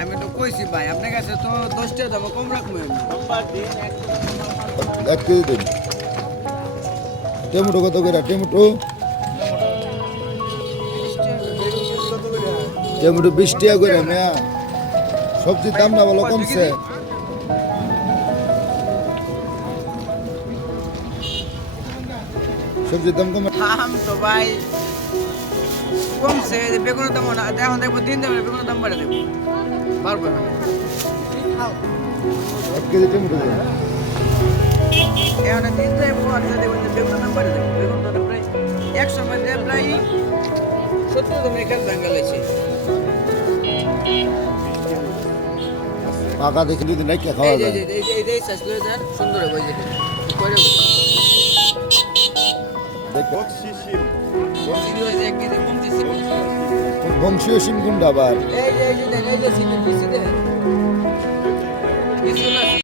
আমি তো কইছি ভাই আপনার কাছে তো 10 টাকা দাম কম রাখবো এক কেজি দিন টমেটো কত করে টমেটো টমেটো 20 টাকা করে মিয়া সবজির দাম না বলো কমছে সবজির দাম কমে দাম তো ভাই কমছে বেগুনের দাম না এখন দেখবো দিন দামে বেগুনের দাম বাড়ে দেবো পারবো না এক কেজি টমেটো দিন এখন দিন দেবো আর দেখবো বেগুনের দাম বাড়ে দেবো বেগুন তো প্রায় 100 মধ্যে প্রায় 70 দামে এক বেঙ্গল আছে পাকা দেখে যদি নাই খাওয়া যায় এই চাষলে যান সুন্দর হবে যে করে দেখো এক কেজি কমতেছে বংশীয় সিম কোনটা আবার এই যে সিমেন্ট পিসি দে পিসি না